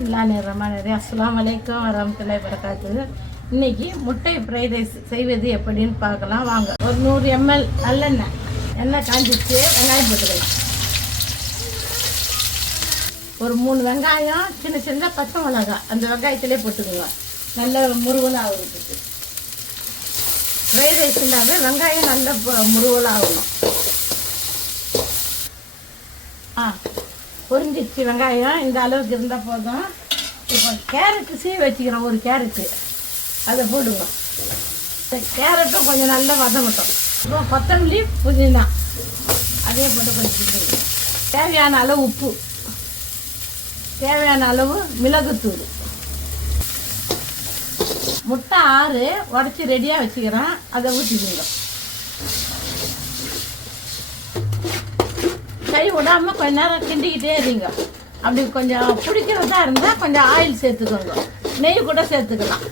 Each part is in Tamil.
பிஸ்மில்லாஹிர்ரஹ்மானிர்ரஹீம். அஸ்ஸலாமு அலைக்கும் வரஹ்மத்துல்லாஹி வபரகாத்துஹு. இன்னைக்கு முட்டை ஃப்ரைட் ரைஸ் செய்வது எப்படின்னு பார்க்கலாம் வாங்க. ஒரு 100 ml நல்லெண்ணெய், எண்ணெய் காஞ்சிச்சு, வெங்காயம் போட்டுக்கலாம். ஒரு 3 வெங்காயம், சின்ன சின்ன பச்சை மிளகாய் அந்த வெங்காயத்திலே போட்டுக்கோங்க. நல்ல முருவலாக ஆகுறதுக்கு. ஃப்ரைட் ரைஸ்னாவே வெங்காயம் நல்ல முருவலாக ஆகணும். பொரிஞ்சிச்சு வெங்காயம், இந்த அளவுக்கு இருந்தால் போதும். இப்போ கேரட்டு சீவி வச்சுக்கிறோம், ஒரு கேரட்டு அதை போடுங்க. இந்த கேரட்டும் கொஞ்சம் நல்லா வதங்கட்டும். இப்போ கொத்தமல்லி புதினா அதே போட்டு கொஞ்சம் தேவையான அளவு உப்பு, தேவையான அளவு மிளகுத்தூள், முட்டை 6 உடச்சி ரெடியாக வச்சுக்கிறேன், அதை ஊற்றிக்கிங்க. கை விடாமல் கொஞ்ச நேரம் கிண்டிக்கிட்டே இருங்க. அப்படி கொஞ்சம் பிடிக்கிறதா இருந்தால் கொஞ்சம் ஆயில் சேர்த்துக்கோங்க, நெய் கூட சேர்த்துக்கலாம்.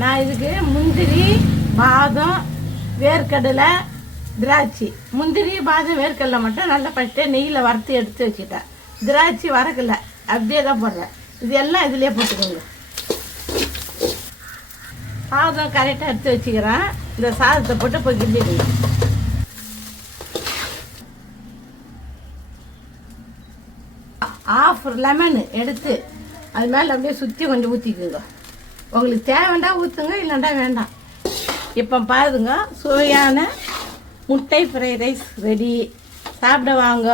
நான் இதுக்கு முந்திரி, பாதம், வேர்க்கடலை, திராட்சை, முந்திரி பாதம் வேர்க்கடலை மட்டும் நல்லா ஃபஸ்ட்டே நெய்யில் வறுத்து எடுத்து வச்சுட்டேன். திராட்சை வறக்கலை, அப்படியே தான் போடுறேன். இது எல்லாம் இதிலே போட்டுக்கோங்க. சாதம் கரெக்டாக எடுத்து வச்சுக்கிறேன். இந்த சாதத்தை போட்டு போய் கிண்டிடுங்க. ½ லெமன் எடுத்து அது மேலே அப்படியே சுற்றி கொஞ்சம் ஊற்றிக்குங்க. உங்களுக்கு தேவைண்டா ஊற்றுங்க, இல்லைண்டா வேண்டாம். இப்போ பாருங்க, சுவையான முட்டை ஃப்ரைட் ரைஸ் ரெடி. சாப்பிட வாங்க.